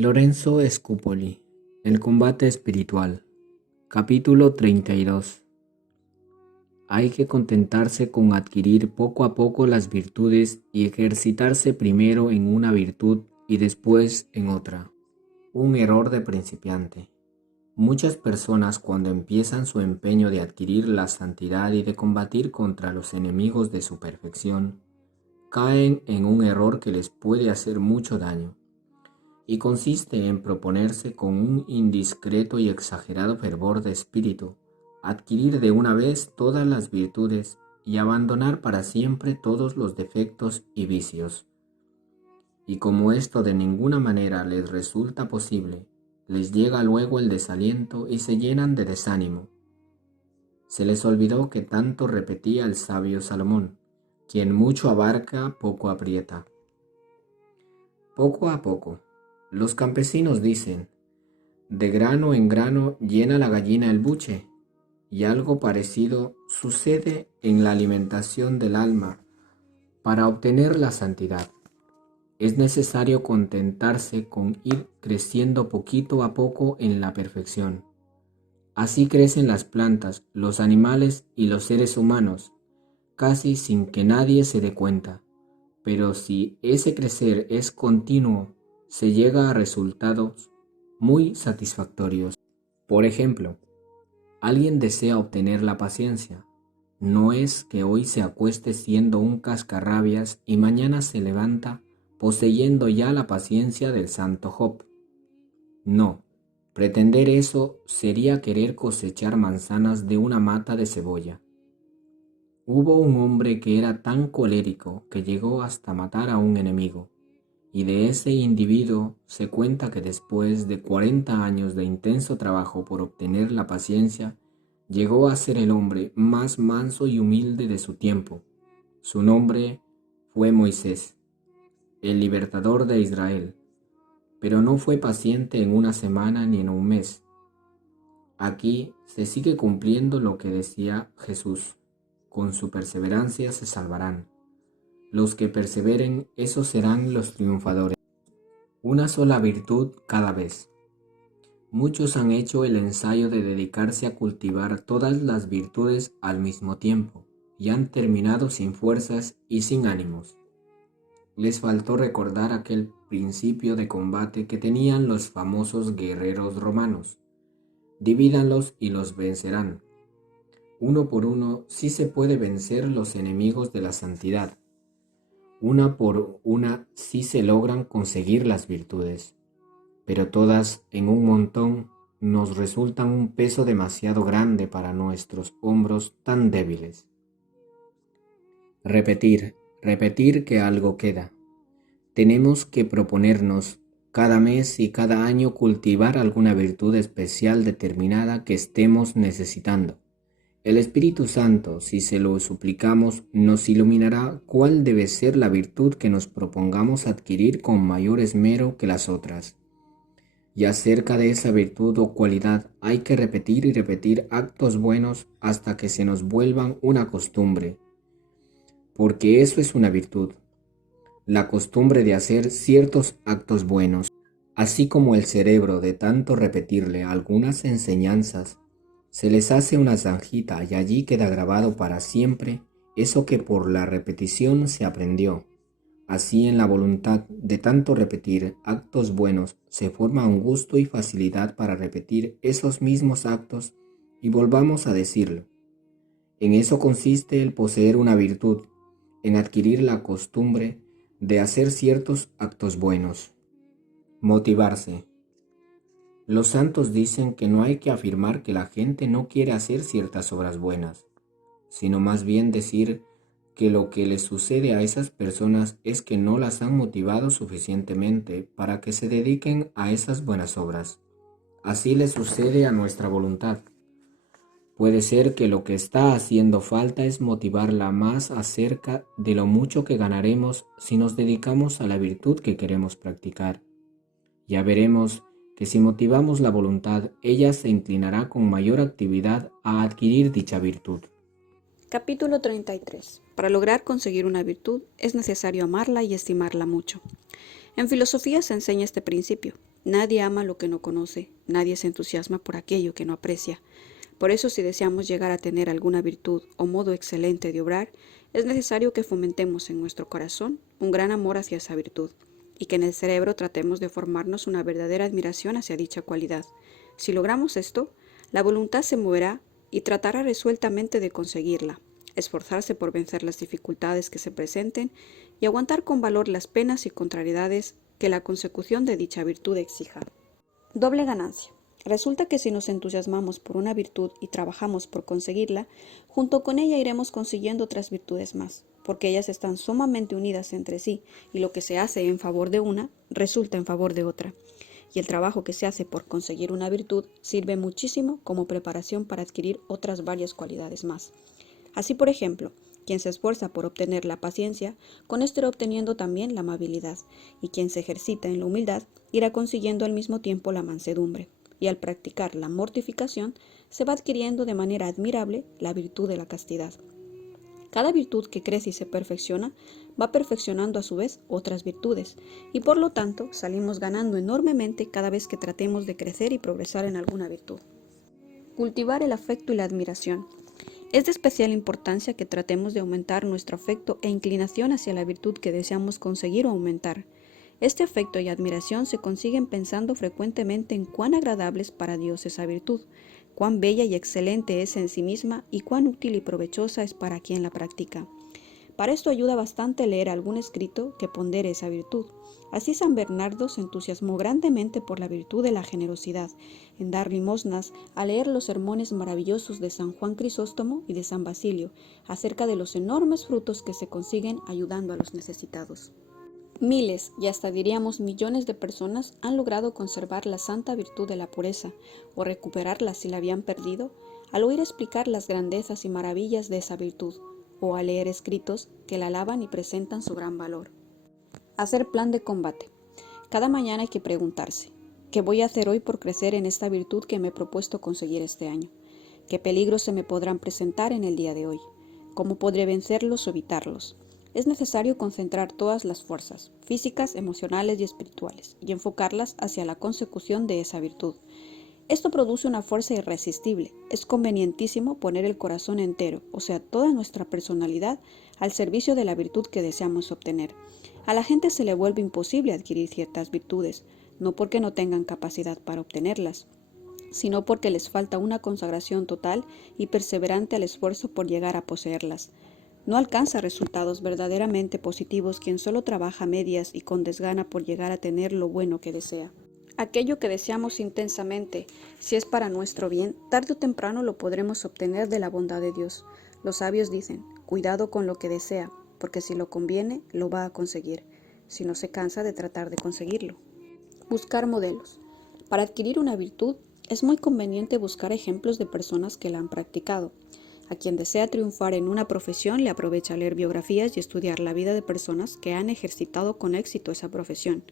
Lorenzo Scupoli, El combate espiritual, capítulo 32. Hay que contentarse con adquirir poco a poco las virtudes y ejercitarse primero en una virtud y después en otra. Un error de principiante. Muchas personas, cuando empiezan su empeño de adquirir la santidad y de combatir contra los enemigos de su perfección, caen en un error que les puede hacer mucho daño, y consiste en proponerse con un indiscreto y exagerado fervor de espíritu adquirir de una vez todas las virtudes y abandonar para siempre todos los defectos y vicios. Y como esto de ninguna manera les resulta posible, les llega luego el desaliento y se llenan de desánimo. Se les olvidó que tanto repetía el sabio Salomón: quien mucho abarca, poco aprieta. Poco a poco. Los campesinos dicen: de grano en grano llena la gallina el buche, y algo parecido sucede en la alimentación del alma. Para obtener la santidad, es necesario contentarse con ir creciendo poquito a poco en la perfección. Así crecen las plantas, los animales y los seres humanos, casi sin que nadie se dé cuenta. Pero si ese crecer es continuo, se llega a resultados muy satisfactorios. Por ejemplo, alguien desea obtener la paciencia. No es que hoy se acueste siendo un cascarrabias y mañana se levanta poseyendo ya la paciencia del santo Job. No, pretender eso sería querer cosechar manzanas de una mata de cebolla. Hubo un hombre que era tan colérico que llegó hasta matar a un enemigo, y de ese individuo se cuenta que después de 40 años de intenso trabajo por obtener la paciencia, llegó a ser el hombre más manso y humilde de su tiempo. Su nombre fue Moisés, el libertador de Israel, pero no fue paciente en una semana ni en un mes. Aquí se sigue cumpliendo lo que decía Jesús: con su perseverancia se salvarán. Los que perseveren, esos serán los triunfadores. Una sola virtud cada vez. Muchos han hecho el ensayo de dedicarse a cultivar todas las virtudes al mismo tiempo y han terminado sin fuerzas y sin ánimos. Les faltó recordar aquel principio de combate que tenían los famosos guerreros romanos: divídanlos y los vencerán. Uno por uno sí se puede vencer los enemigos de la santidad. Una por una sí se logran conseguir las virtudes, pero todas en un montón nos resultan un peso demasiado grande para nuestros hombros tan débiles. Repetir, repetir que algo queda. Tenemos que proponernos cada mes y cada año cultivar alguna virtud especial determinada que estemos necesitando. El Espíritu Santo, si se lo suplicamos, nos iluminará cuál debe ser la virtud que nos propongamos adquirir con mayor esmero que las otras. Y acerca de esa virtud o cualidad hay que repetir y repetir actos buenos hasta que se nos vuelvan una costumbre, porque eso es una virtud, la costumbre de hacer ciertos actos buenos. Así como el cerebro, de tanto repetirle algunas enseñanzas, se les hace una zanjita y allí queda grabado para siempre eso que por la repetición se aprendió. Así en la voluntad, de tanto repetir actos buenos, se forma un gusto y facilidad para repetir esos mismos actos, y volvamos a decirlo. En eso consiste el poseer una virtud, en adquirir la costumbre de hacer ciertos actos buenos. Motivarse. Los santos dicen que no hay que afirmar que la gente no quiere hacer ciertas obras buenas, sino más bien decir que lo que les sucede a esas personas es que no las han motivado suficientemente para que se dediquen a esas buenas obras. Así le sucede a nuestra voluntad. Puede ser que lo que está haciendo falta es motivarla más acerca de lo mucho que ganaremos si nos dedicamos a la virtud que queremos practicar. Ya veremos que si motivamos la voluntad, ella se inclinará con mayor actividad a adquirir dicha virtud. Capítulo 33. Para lograr conseguir una virtud es necesario amarla y estimarla mucho. En filosofía se enseña este principio. Nadie ama lo que no conoce, nadie se entusiasma por aquello que no aprecia. Por eso, si deseamos llegar a tener alguna virtud o modo excelente de obrar, es necesario que fomentemos en nuestro corazón un gran amor hacia esa virtud, y que en el cerebro tratemos de formarnos una verdadera admiración hacia dicha cualidad. Si logramos esto, la voluntad se moverá y tratará resueltamente de conseguirla, esforzarse por vencer las dificultades que se presenten y aguantar con valor las penas y contrariedades que la consecución de dicha virtud exija. Doble ganancia. Resulta que si nos entusiasmamos por una virtud y trabajamos por conseguirla, junto con ella iremos consiguiendo otras virtudes más, porque ellas están sumamente unidas entre sí y lo que se hace en favor de una resulta en favor de otra. Y el trabajo que se hace por conseguir una virtud sirve muchísimo como preparación para adquirir otras varias cualidades más. Así, por ejemplo, quien se esfuerza por obtener la paciencia, con esto irá obteniendo también la amabilidad, y quien se ejercita en la humildad, irá consiguiendo al mismo tiempo la mansedumbre, y al practicar la mortificación, se va adquiriendo de manera admirable la virtud de la castidad. Cada virtud que crece y se perfecciona, va perfeccionando a su vez otras virtudes, y por lo tanto salimos ganando enormemente cada vez que tratemos de crecer y progresar en alguna virtud. Cultivar el afecto y la admiración. Es de especial importancia que tratemos de aumentar nuestro afecto e inclinación hacia la virtud que deseamos conseguir o aumentar. Este afecto y admiración se consiguen pensando frecuentemente en cuán agradable es para Dios esa virtud, cuán bella y excelente es en sí misma y cuán útil y provechosa es para quien la practica. Para esto ayuda bastante leer algún escrito que pondere esa virtud. Así San Bernardo se entusiasmó grandemente por la virtud de la generosidad, en dar limosnas, al leer los sermones maravillosos de San Juan Crisóstomo y de San Basilio, acerca de los enormes frutos que se consiguen ayudando a los necesitados. Miles, y hasta diríamos millones de personas han logrado conservar la santa virtud de la pureza, o recuperarla si la habían perdido, al oír explicar las grandezas y maravillas de esa virtud, o al leer escritos que la alaban y presentan su gran valor. Hacer plan de combate. Cada mañana hay que preguntarse, ¿qué voy a hacer hoy por crecer en esta virtud que me he propuesto conseguir este año? ¿Qué peligros se me podrán presentar en el día de hoy? ¿Cómo podré vencerlos o evitarlos? Es necesario concentrar todas las fuerzas, físicas, emocionales y espirituales, y enfocarlas hacia la consecución de esa virtud. Esto produce una fuerza irresistible. Es convenientísimo poner el corazón entero, o sea, toda nuestra personalidad, al servicio de la virtud que deseamos obtener. A la gente se le vuelve imposible adquirir ciertas virtudes, no porque no tengan capacidad para obtenerlas, sino porque les falta una consagración total y perseverante al esfuerzo por llegar a poseerlas. No alcanza resultados verdaderamente positivos quien solo trabaja a medias y con desgana por llegar a tener lo bueno que desea. Aquello que deseamos intensamente, si es para nuestro bien, tarde o temprano lo podremos obtener de la bondad de Dios. Los sabios dicen, cuidado con lo que desea, porque si lo conviene, lo va a conseguir, si no se cansa de tratar de conseguirlo. Buscar modelos. Para adquirir una virtud, es muy conveniente buscar ejemplos de personas que la han practicado. A quien desea triunfar en una profesión le aprovecha leer biografías y estudiar la vida de personas que han ejercitado con éxito esa profesión.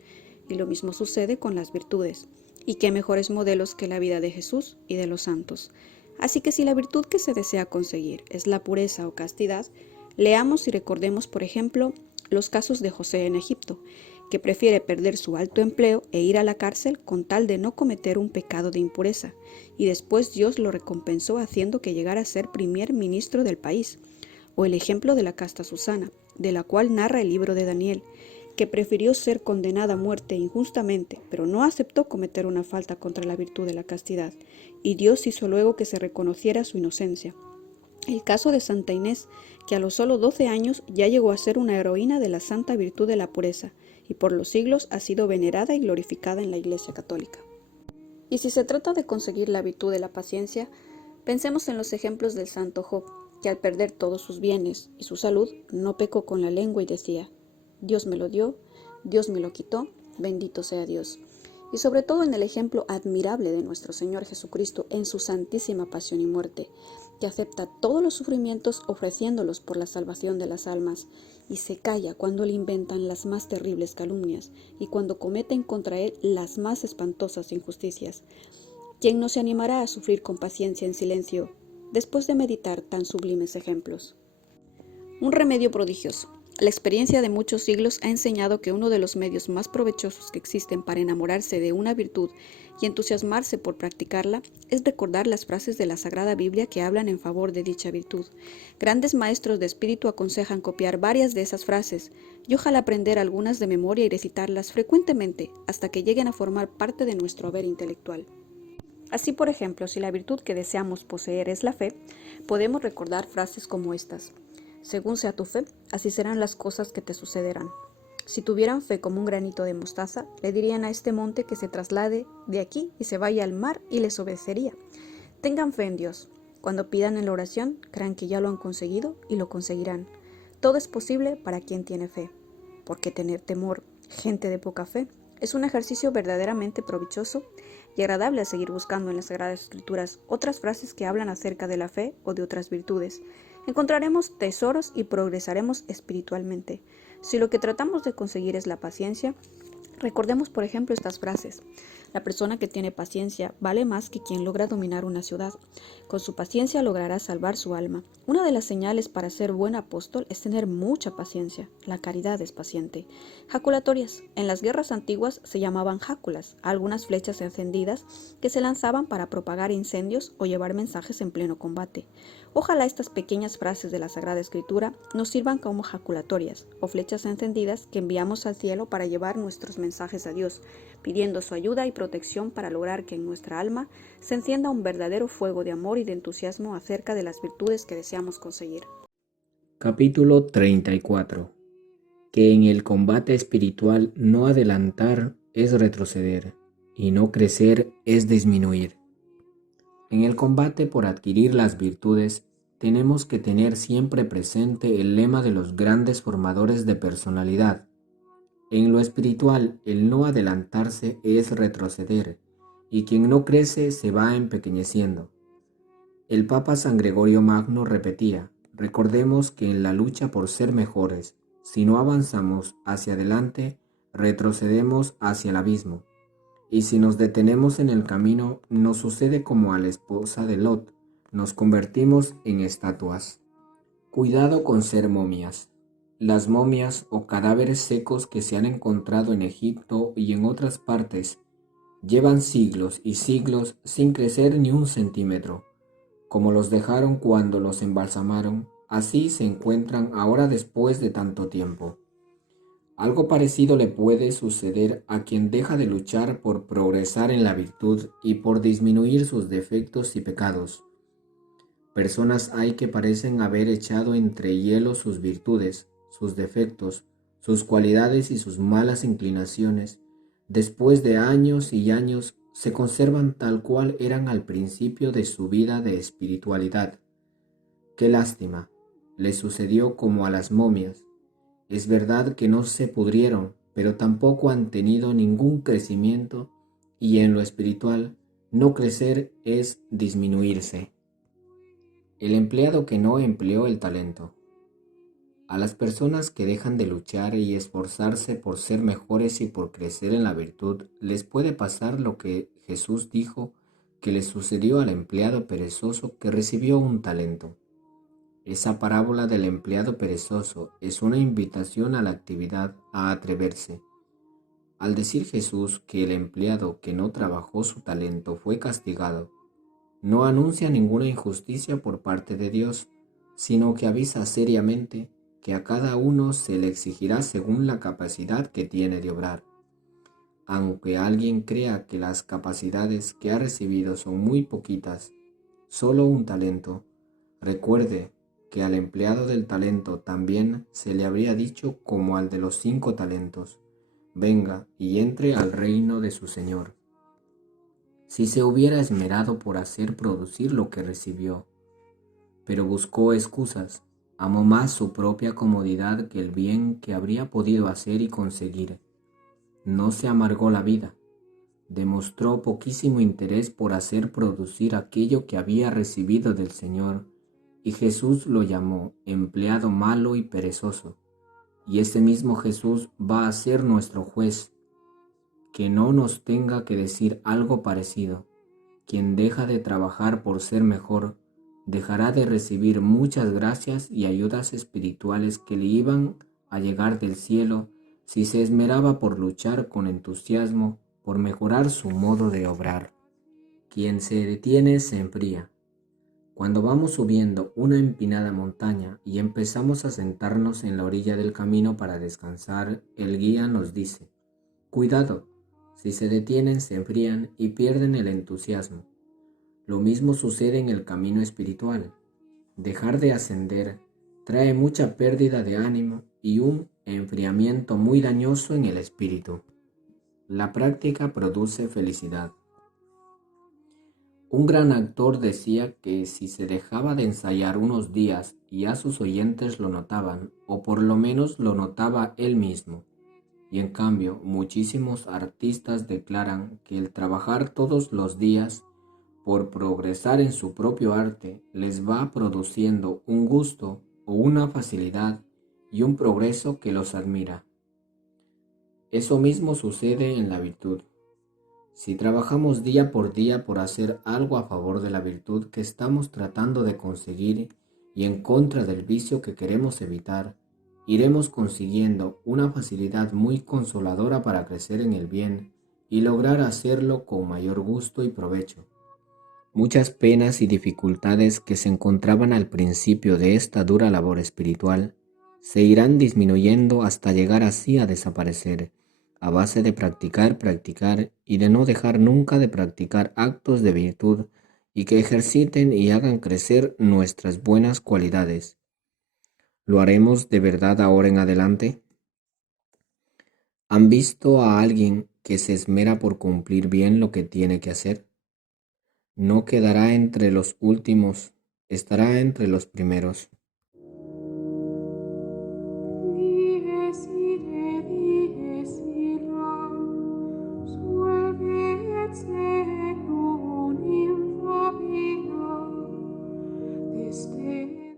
Y lo mismo sucede con las virtudes. ¿Y qué mejores modelos que la vida de Jesús y de los santos? Así que si la virtud que se desea conseguir es la pureza o castidad, leamos y recordemos, por ejemplo, los casos de José en Egipto, que prefiere perder su alto empleo e ir a la cárcel con tal de no cometer un pecado de impureza, y después Dios lo recompensó haciendo que llegara a ser primer ministro del país. O el ejemplo de la casta Susana, de la cual narra el libro de Daniel, que prefirió ser condenada a muerte injustamente, pero no aceptó cometer una falta contra la virtud de la castidad, y Dios hizo luego que se reconociera su inocencia. El caso de Santa Inés, que a los solo 12 años ya llegó a ser una heroína de la santa virtud de la pureza, y por los siglos ha sido venerada y glorificada en la Iglesia Católica. Y si se trata de conseguir la virtud de la paciencia, pensemos en los ejemplos del santo Job, que al perder todos sus bienes y su salud, no pecó con la lengua y decía, Dios me lo dio, Dios me lo quitó, bendito sea Dios. Y sobre todo en el ejemplo admirable de nuestro Señor Jesucristo en su santísima pasión y muerte, que acepta todos los sufrimientos ofreciéndolos por la salvación de las almas, y se calla cuando le inventan las más terribles calumnias y cuando cometen contra él las más espantosas injusticias. ¿Quién no se animará a sufrir con paciencia en silencio después de meditar tan sublimes ejemplos? Un remedio prodigioso. La experiencia de muchos siglos ha enseñado que uno de los medios más provechosos que existen para enamorarse de una virtud y entusiasmarse por practicarla es recordar las frases de la Sagrada Biblia que hablan en favor de dicha virtud. Grandes maestros de espíritu aconsejan copiar varias de esas frases y ojalá aprender algunas de memoria y recitarlas frecuentemente hasta que lleguen a formar parte de nuestro haber intelectual. Así, por ejemplo, si la virtud que deseamos poseer es la fe, podemos recordar frases como estas. Según sea tu fe, así serán las cosas que te sucederán. Si tuvieran fe como un granito de mostaza, le dirían a este monte que se traslade de aquí y se vaya al mar y les obedecería. Tengan fe en Dios. Cuando pidan en la oración, crean que ya lo han conseguido y lo conseguirán. Todo es posible para quien tiene fe. Porque tener temor, gente de poca fe, es un ejercicio verdaderamente provechoso y agradable a seguir buscando en las Sagradas Escrituras otras frases que hablan acerca de la fe o de otras virtudes. Encontraremos tesoros y progresaremos espiritualmente. Si lo que tratamos de conseguir es la paciencia, recordemos por ejemplo estas frases. La persona que tiene paciencia vale más que quien logra dominar una ciudad. Con su paciencia logrará salvar su alma. Una de las señales para ser buen apóstol es tener mucha paciencia. La caridad es paciente. Jaculatorias. En las guerras antiguas se llamaban jáculas, algunas flechas encendidas que se lanzaban para propagar incendios o llevar mensajes en pleno combate. Ojalá estas pequeñas frases de la Sagrada Escritura nos sirvan como jaculatorias o flechas encendidas que enviamos al cielo para llevar nuestros mensajes a Dios, pidiendo su ayuda y protección para lograr que en nuestra alma se encienda un verdadero fuego de amor y de entusiasmo acerca de las virtudes que deseamos conseguir. Capítulo 34. Que en el combate espiritual no adelantar es retroceder, y no crecer es disminuir. En el combate por adquirir las virtudes, tenemos que tener siempre presente el lema de los grandes formadores de personalidad. En lo espiritual, el no adelantarse es retroceder, y quien no crece se va empequeñeciendo. El Papa San Gregorio Magno repetía: recordemos que en la lucha por ser mejores, si no avanzamos hacia adelante, retrocedemos hacia el abismo. Y si nos detenemos en el camino, nos sucede como a la esposa de Lot, nos convertimos en estatuas. Cuidado con ser momias. Las momias o cadáveres secos que se han encontrado en Egipto y en otras partes llevan siglos y siglos sin crecer ni un centímetro. Como los dejaron cuando los embalsamaron, así se encuentran ahora después de tanto tiempo. Algo parecido le puede suceder a quien deja de luchar por progresar en la virtud y por disminuir sus defectos y pecados. Personas hay que parecen haber echado entre hielo sus virtudes, sus defectos, sus cualidades y sus malas inclinaciones. Después de años y años se conservan tal cual eran al principio de su vida de espiritualidad. Qué lástima, le sucedió como a las momias. Es verdad que no se pudrieron, pero tampoco han tenido ningún crecimiento, y en lo espiritual, no crecer es disminuirse. El empleado que no empleó el talento. A las personas que dejan de luchar y esforzarse por ser mejores y por crecer en la virtud, les puede pasar lo que Jesús dijo que le sucedió al empleado perezoso que recibió un talento. Esa parábola del empleado perezoso es una invitación a la actividad, a atreverse. Al decir Jesús que el empleado que no trabajó su talento fue castigado, no anuncia ninguna injusticia por parte de Dios, sino que avisa seriamente que a cada uno se le exigirá según la capacidad que tiene de obrar. Aunque alguien crea que las capacidades que ha recibido son muy poquitas, solo un talento, recuerde que al empleado del talento también se le habría dicho como al de los 5 talentos: venga y entre al reino de su Señor. Si se hubiera esmerado por hacer producir lo que recibió, pero buscó excusas, amó más su propia comodidad que el bien que habría podido hacer y conseguir. No se amargó la vida, demostró poquísimo interés por hacer producir aquello que había recibido del Señor, y Jesús lo llamó empleado malo y perezoso. Y ese mismo Jesús va a ser nuestro juez, que no nos tenga que decir algo parecido. Quien deja de trabajar por ser mejor, dejará de recibir muchas gracias y ayudas espirituales que le iban a llegar del cielo si se esmeraba por luchar con entusiasmo por mejorar su modo de obrar. Quien se detiene se enfría. Cuando vamos subiendo una empinada montaña y empezamos a sentarnos en la orilla del camino para descansar, el guía nos dice: cuidado, si se detienen se enfrían y pierden el entusiasmo. Lo mismo sucede en el camino espiritual. Dejar de ascender trae mucha pérdida de ánimo y un enfriamiento muy dañoso en el espíritu. La práctica produce felicidad. Un gran actor decía que si se dejaba de ensayar unos días y a sus oyentes lo notaban, o por lo menos lo notaba él mismo, y en cambio muchísimos artistas declaran que el trabajar todos los días por progresar en su propio arte les va produciendo un gusto o una facilidad y un progreso que los admira. Eso mismo sucede en la virtud. Si trabajamos día por día por hacer algo a favor de la virtud que estamos tratando de conseguir y en contra del vicio que queremos evitar, iremos consiguiendo una facilidad muy consoladora para crecer en el bien y lograr hacerlo con mayor gusto y provecho. Muchas penas y dificultades que se encontraban al principio de esta dura labor espiritual se irán disminuyendo hasta llegar así a desaparecer, a base de practicar y de no dejar nunca de practicar actos de virtud y que ejerciten y hagan crecer nuestras buenas cualidades. ¿Lo haremos de verdad ahora en adelante? ¿Han visto a alguien que se esmera por cumplir bien lo que tiene que hacer? No quedará entre los últimos, estará entre los primeros.